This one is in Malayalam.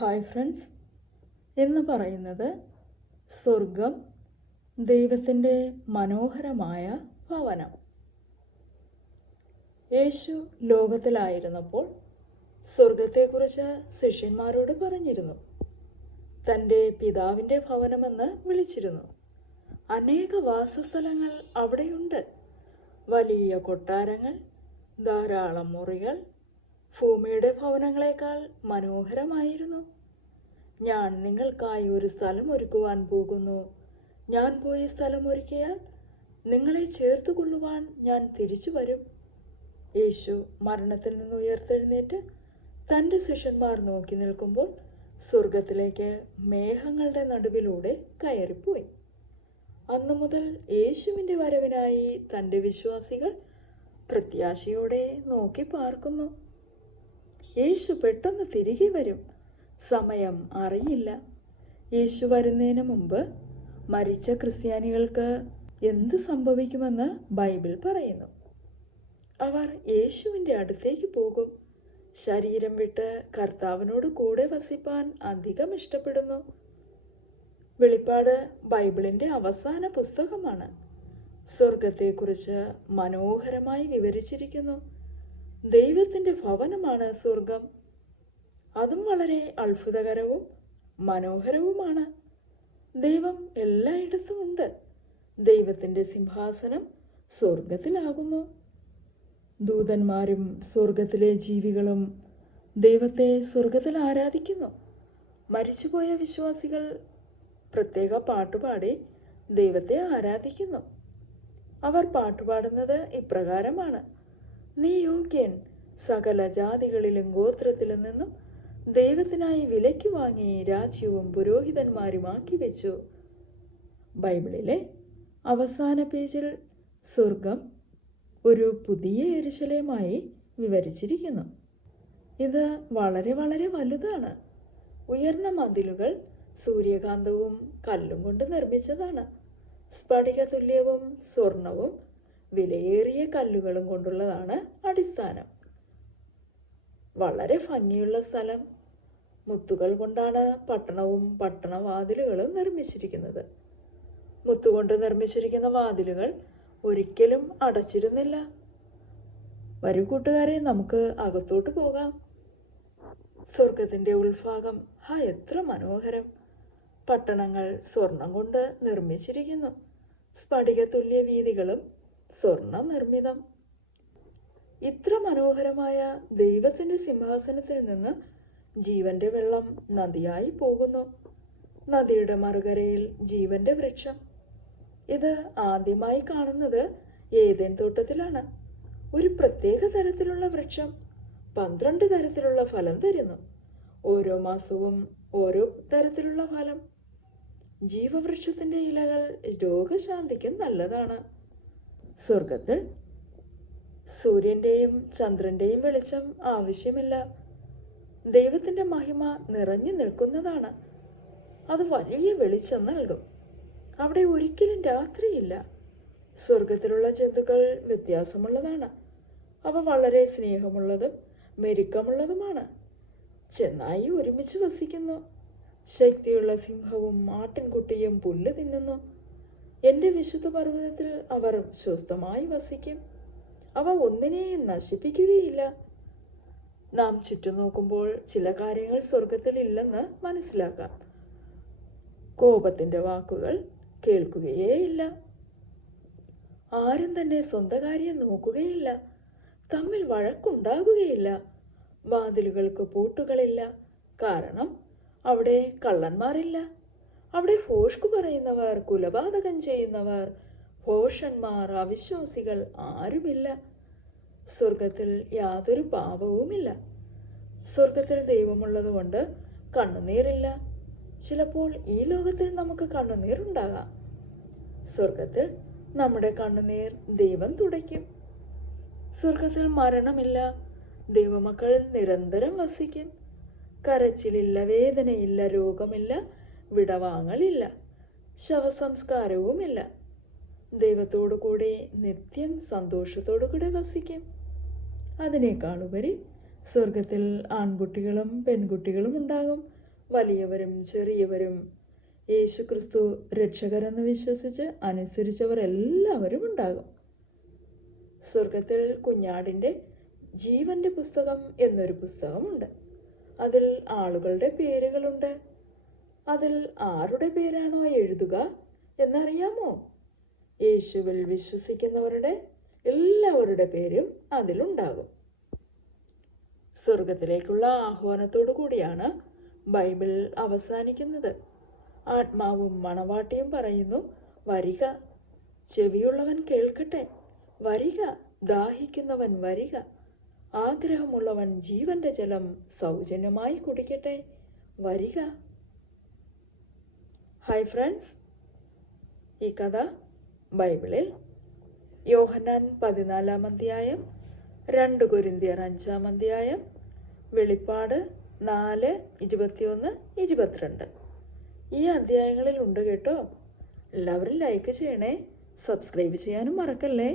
Hi friends. എന്ന് പറയുന്നത് സ്വർഗം ദൈവത്തിന്റെ മനോഹരമായ ഭവനം. യേശു ലോകത്തിലായിരുന്നപ്പോൾ സ്വർഗത്തെക്കുറിച്ച് ശിഷ്യന്മാരോട് പറഞ്ഞിരുന്നു. തന്റെ പിതാവിന്റെ ഭവനമെന്ന് വിളിച്ചിരുന്നു. അനേക വാസസ്ഥലങ്ങൾ അവിടെയുണ്ട്. വലിയ കൊട്ടാരങ്ങൾ ധാരാളം മുറികൾ ഭൂമിയുടെ ഭവനങ്ങളെക്കാൾ മനോഹരമായിരുന്നു. ഞാൻ നിങ്ങൾക്കായി ഒരു സ്ഥലം ഒരുക്കുവാൻ പോകുന്നു. ഞാൻ പോയി സ്ഥലം ഒരുക്കിയാൽ നിങ്ങളെ ചേർത്ത് കൊള്ളുവാൻ ഞാൻ തിരിച്ചു വരും. യേശു മരണത്തിൽ നിന്ന് ഉയർത്തെഴുന്നേറ്റ് തന്റെ ശിഷ്യന്മാർ നോക്കി നിൽക്കുമ്പോൾ സ്വർഗത്തിലേക്ക് മേഘങ്ങളുടെ നടുവിലൂടെ കയറിപ്പോയി. അന്നു മുതൽ യേശുവിന്റെ വരവിനായി തന്റെ വിശ്വാസികൾ പ്രത്യാശയോടെ നോക്കി പാർക്കുന്നു. യേശു പെട്ടെന്ന് തിരികെ വരും. സമയം അറിയില്ല. യേശു വരുന്നതിന് മുമ്പ് മരിച്ച ക്രിസ്ത്യാനികൾക്ക് എന്ത് സംഭവിക്കുമെന്ന് ബൈബിൾ പറയുന്നു. അവർ യേശുവിന്റെ അടുത്തേക്ക് പോകും. ശരീരം വിട്ട് കർത്താവിനോട് കൂടെ വസിപ്പാൻ അധികം ഇഷ്ടപ്പെടുന്നു. വെളിപ്പാട് ബൈബിളിന്റെ അവസാന പുസ്തകമാണ്. സ്വർഗത്തെക്കുറിച്ച് മനോഹരമായി വിവരിച്ചിരിക്കുന്നു. ദൈവത്തിന്റെ ഭവനമാണ് സ്വർഗം. അതും വളരെ അത്ഭുതകരവും മനോഹരവുമാണ്. ദൈവം എല്ലായിടത്തും ഉണ്ട്. ദൈവത്തിന്റെ സിംഹാസനം സ്വർഗത്തിലാകുന്നു. ദൂതന്മാരും സ്വർഗത്തിലെ ജീവികളും ദൈവത്തെ സ്വർഗത്തിൽ ആരാധിക്കുന്നു. മരിച്ചുപോയ വിശ്വാസികൾ പ്രത്യേക പാട്ടുപാടി ദൈവത്തെ ആരാധിക്കുന്നു. അവർ പാട്ടുപാടുന്നത് ഇപ്രകാരമാണ്. നീ യോഗ്യൻ. സകല ജാതികളിലും ഗോത്രത്തിലും നിന്നും ദൈവത്തിനായി വിലയ്ക്ക് വാങ്ങി രാജ്യവും പുരോഹിതന്മാരുമാക്കി വെച്ചു. ബൈബിളിലെ അവസാന പേജിൽ സ്വർഗം ഒരു പുതിയ എരിശലയമായി വിവരിച്ചിരിക്കുന്നു. ഇത് വളരെ വളരെ വലുതാണ്. ഉയർന്ന മതിലുകൾ സൂര്യകാന്തവും കല്ലും കൊണ്ട് നിർമ്മിച്ചതാണ്. സ്ഫടിക തുല്യവും സ്വർണവും വിലയേറിയ കല്ലുകളും കൊണ്ടുള്ളതാണ് അടിസ്ഥാനം. വളരെ ഭംഗിയുള്ള സ്ഥലം. മുത്തുകൾ കൊണ്ടാണ് പട്ടണവും പട്ടണവാതിലുകളും നിർമ്മിച്ചിരിക്കുന്നത്. മുത്തുകൊണ്ട് നിർമ്മിച്ചിരിക്കുന്ന വാതിലുകൾ ഒരിക്കലും അടച്ചിരുന്നില്ല. വരും കൂട്ടുകാരെ നമുക്ക് അകത്തോട്ട് പോകാം. സ്വർഗത്തിന്റെ ഉൾഭാഗം. ഹാ എത്ര മനോഹരം. പട്ടണങ്ങൾ സ്വർണം കൊണ്ട് നിർമ്മിച്ചിരിക്കുന്നു. സ്ഫടിക തുല്യ വീതികളും സ്വർണ നിർമ്മിതം ഇത്ര മനോഹരമായ ദൈവത്തിന്റെ സിംഹാസനത്തിൽ നിന്ന് ജീവന്റെ വെള്ളം നദിയായി പോകുന്നു. നദിയുടെ മറുകരയിൽ ജീവന്റെ വൃക്ഷം. ഇത് ആദ്യമായി കാണുന്നത് ഏതേൻ തോട്ടത്തിലാണ്. ഒരു പ്രത്യേക തരത്തിലുള്ള വൃക്ഷം. പന്ത്രണ്ട് തരത്തിലുള്ള ഫലം തരുന്നു. ഓരോ മാസവും ഓരോ തരത്തിലുള്ള ഫലം. ജീവവൃക്ഷത്തിന്റെ ഇലകൾ രോഗശാന്തിക്ക് നല്ലതാണ്. സ്വർഗത്തിൽ സൂര്യന്റെയും ചന്ദ്രന്റെയും വെളിച്ചം ആവശ്യമില്ല. ദൈവത്തിന്റെ മഹിമ നിറഞ്ഞു നിൽക്കുന്നതാണ്. അത് വലിയ വെളിച്ചം നൽകും. അവിടെ ഒരിക്കലും രാത്രിയില്ല. സ്വർഗത്തിലുള്ള ജന്തുക്കൾ വ്യത്യാസമുള്ളതാണ്. അവ വളരെ സ്നേഹമുള്ളതും മെരുക്കമുള്ളതുമാണ്. ചെന്നായി ഒരുമിച്ച് വസിക്കുന്നു. ശക്തിയുള്ള സിംഹവും ആട്ടിൻകുട്ടിയും പുല്ല് തിന്നുന്നു. എന്റെ വിശുദ്ധ പർവതത്തിൽ അവർ സ്വസ്ഥമായി വസിക്കും. അവ ഒന്നിനെയും നശിപ്പിക്കുകയില്ല. നാം ചുറ്റും നോക്കുമ്പോൾ ചില കാര്യങ്ങൾ സ്വർഗത്തിൽ ഇല്ലെന്ന് മനസ്സിലാക്കാം. കോപത്തിന്റെ വാക്കുകൾ കേൾക്കുകയേയില്ല. ആരും തന്നെ സ്വന്തം കാര്യം നോക്കുകയില്ല. തമ്മിൽ വഴക്കുണ്ടാകുകയില്ല. വാതിലുകൾക്ക് പൂട്ടുകളില്ല. കാരണം അവിടെ കള്ളന്മാരില്ല. അവിടെ ഭോഷ്കു പറയുന്നവർ കുലപാതകം ചെയ്യുന്നവർ ഭോഷന്മാർ അവിശ്വാസികൾ ആരുമില്ല. സ്വർഗത്തിൽ യാതൊരു പാപവുമില്ല. സ്വർഗത്തിൽ ദൈവമുള്ളതുകൊണ്ട് കണ്ണുനീരില്ല. ചിലപ്പോൾ ഈ ലോകത്തിൽ നമുക്ക് കണ്ണുനീരുണ്ടാകാം സ്വർഗത്തിൽ നമ്മുടെ കണ്ണുനീർ ദൈവം തുടയ്ക്കും. സ്വർഗത്തിൽ മരണമില്ല. ദൈവമക്കളിൽ നിരന്തരം വസിക്കും. കരച്ചിലില്ല വേദനയില്ല രോഗമില്ല. വിടവാങ്ങലില്ല. ശവസംസ്കാരവുമില്ല. ദൈവത്തോടു കൂടെ നിത്യം സന്തോഷത്തോടു കൂടെ വസിക്കും. അതിനേക്കാളുപരി സ്വർഗത്തിൽ ആൺകുട്ടികളും പെൺകുട്ടികളും ഉണ്ടാകും. വലിയവരും ചെറിയവരും. യേശുക്രിസ്തു രക്ഷകരെന്ന് വിശ്വസിച്ച് അനുസരിച്ചവർ എല്ലാവരും ഉണ്ടാകും. സ്വർഗത്തിൽ കുഞ്ഞാടിന്റെ ജീവന്റെ പുസ്തകം എന്നൊരു പുസ്തകമുണ്ട്. അതിൽ ആളുകളുടെ പേരുകളുണ്ട്. അതിൽ ആരുടെ പേരാണോ എഴുതുക എന്നറിയാമോ? യേശുവിൽ വിശ്വസിക്കുന്നവരുടെ എല്ലാവരുടെ പേരും അതിലുണ്ടാകും. സ്വർഗത്തിലേക്കുള്ള ആഹ്വാനത്തോടു കൂടിയാണ് ബൈബിൾ അവസാനിക്കുന്നത്. ആത്മാവും മണവാട്ടിയും പറയുന്നു വരിക. ചെവിയുള്ളവൻ കേൾക്കട്ടെ. വരിക. ദാഹിക്കുന്നവൻ വരിക. ആഗ്രഹമുള്ളവൻ ജീവന്റെ ജലം സൗജന്യമായി കുടിക്കട്ടെ. വരിക. ഹായ് ഫ്രണ്ട്സ് ഈ കഥ ബൈബിളിൽ യോഹനാൻ പതിനാലാം അധ്യായം രണ്ട് കൊരിന്തിയർ അഞ്ചാം അധ്യായം വെളിപ്പാട് നാല് ഇരുപത്തിയൊന്ന് ഇരുപത്തിരണ്ട്. ഈ അധ്യായങ്ങളിൽ ഉണ്ട് കേട്ടോ. എല്ലാവരും ലൈക്ക് ചെയ്യണേ. സബ്സ്ക്രൈബ് ചെയ്യാനും മറക്കല്ലേ?